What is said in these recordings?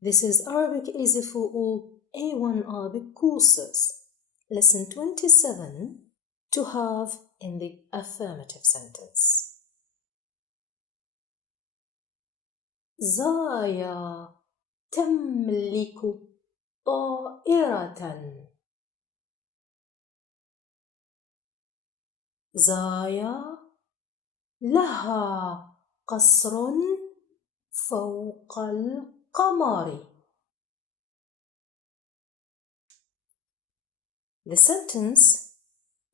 This is Arabic Easy for All A1 Arabic courses. Lesson 27, to have in the affirmative sentence. زايا تملك طائرة. زايا لها قصر فوق القمر. The sentence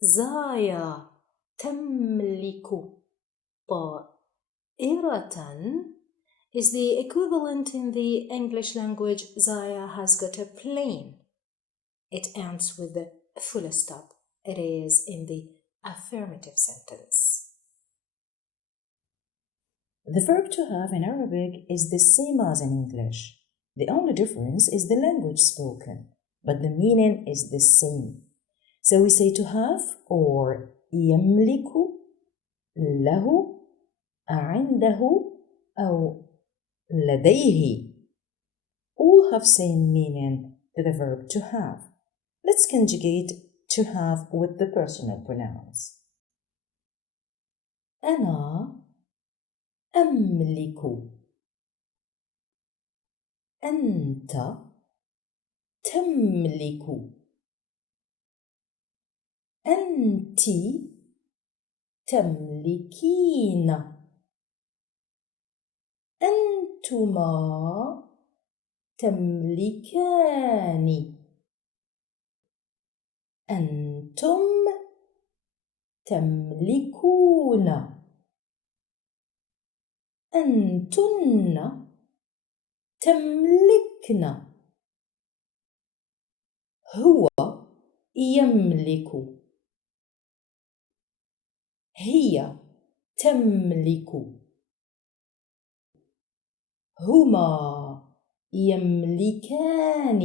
زايا تملك طائرة is the equivalent in the English language Zaya has got a plane. It ends with the full stop. It is in the affirmative sentence. The verb to have in Arabic is the same as in English. The only difference is the language spoken, but the meaning is the same. So we say to have or يملك, له, عنده, أو لديه. All have same meaning to the verb to have. Let's conjugate to have with the personal pronouns. أنا أملك. أنت تملك. أنتِ تملكين. أنتما تملكان. أنتم تملكون. أنتن تملكن. هو يملك. هي تملك. هما يملكان.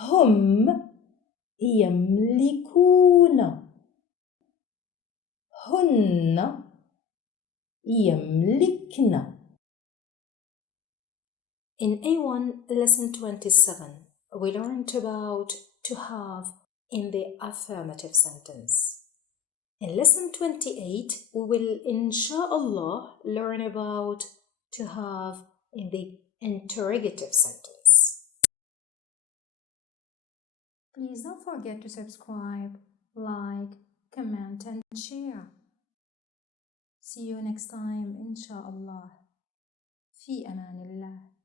هم يملكون. هن يملكن. In A1 lesson 27, we learned about to have in the affirmative sentence. In lesson 28, we will inshallah learn about to have in the interrogative sentence. Please don't forget to subscribe, like, comment and share. See you next time inshallah. في أمان الله.